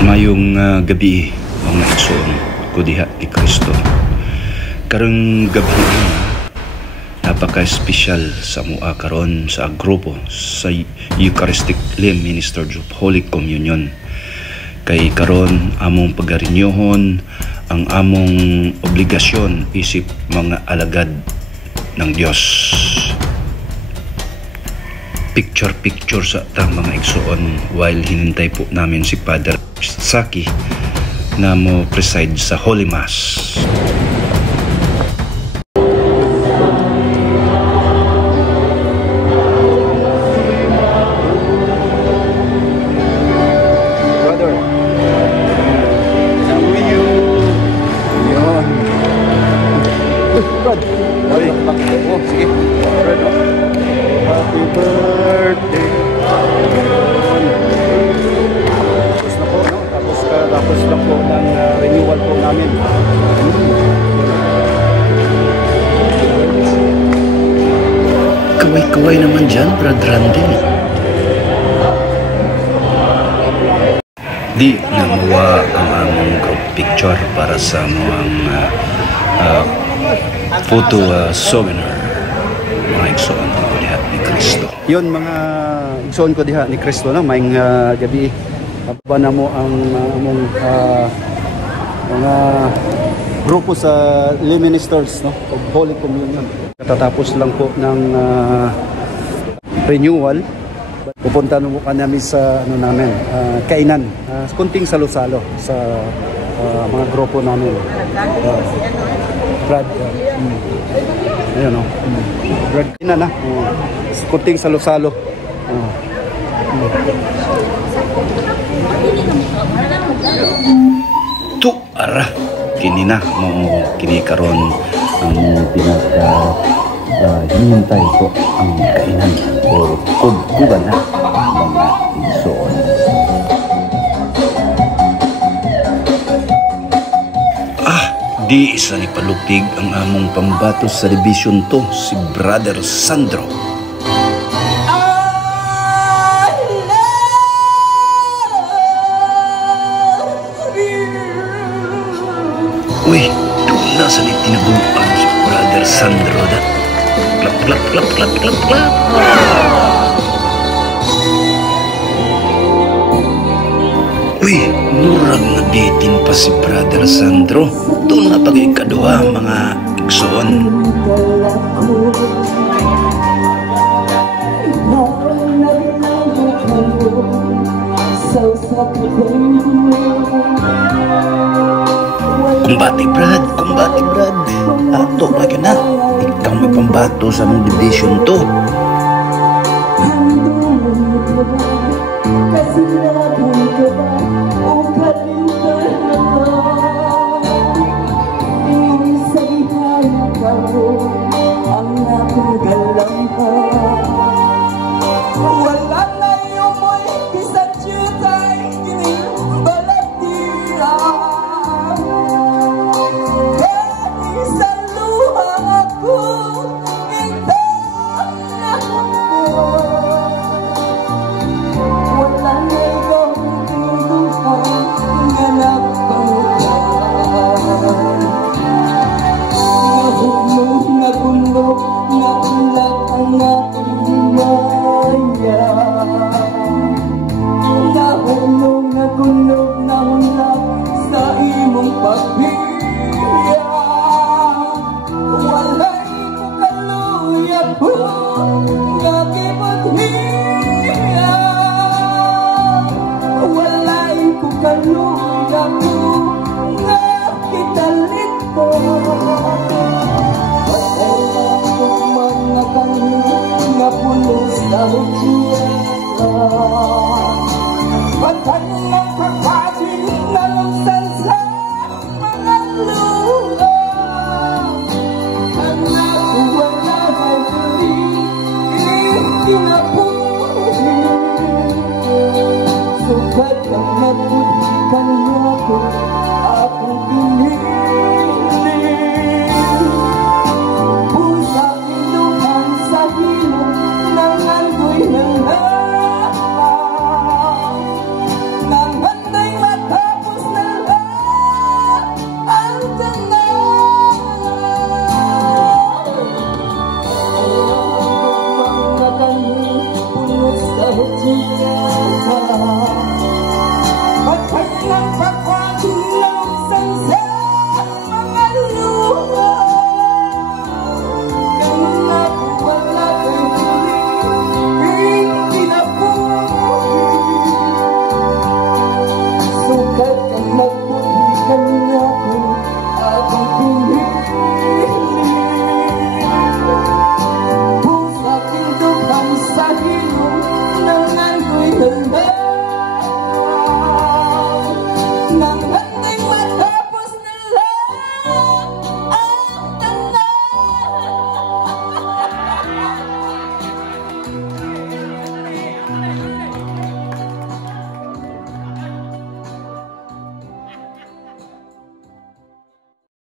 Mayong gabi mga igsoon ko diha ni Kristo. Karong gabi napaka-espesyal sa mua karon sa grupo sa Eucharistic Limb Ministers of Holy Communion. Kay karon among pagarinyohon ang among obligasyon isip mga alagad ng Dios. Picture sa tang mga igsoon while hinintay po namin si Father Saki na mo preside sa Holy Mass. Brother, I'm with you. Yun. Brad, oh, sige. Brad, oh. Happy birthday. Tapos lang po ng renewal po namin. Kaway-kaway naman dyan, Brad Randy. Di namuwa ang among group picture para sa mga photo souvenir. Mga igsoon ko diha ni Kristo. Yun mga igsoon ko diha ni Kristo na maing gabi. Baba na mo ang mga grupo sa lay ministers, no, of Holy Communion. Katatapos lang po ng renewal. Pupunta na po namin sa kainan. Kunting salo-salo sa mga grupo namin. Brad, ayun, no. Brad, kainan na. Kunting salo-salo. Tu ara kini na mo kini karon ang pinaka hinintay ko ang kainan o kuban na mga igsoon. Di isa ni paluktig ang among pambatos sa Division 2 si Brother Sandro. Uy, doon na sa tinabuan si Brother Sandro da. Klap, klap, klap, klap, klap, klap. Uy, murag na bitin pa si Brother Sandro. Doon na pag-ikaduha mga igsoon. Kumbati Brad. Ato na yun na. Ikaw may pambato sa mong Division 2. Sukat ang mabutikan niya ko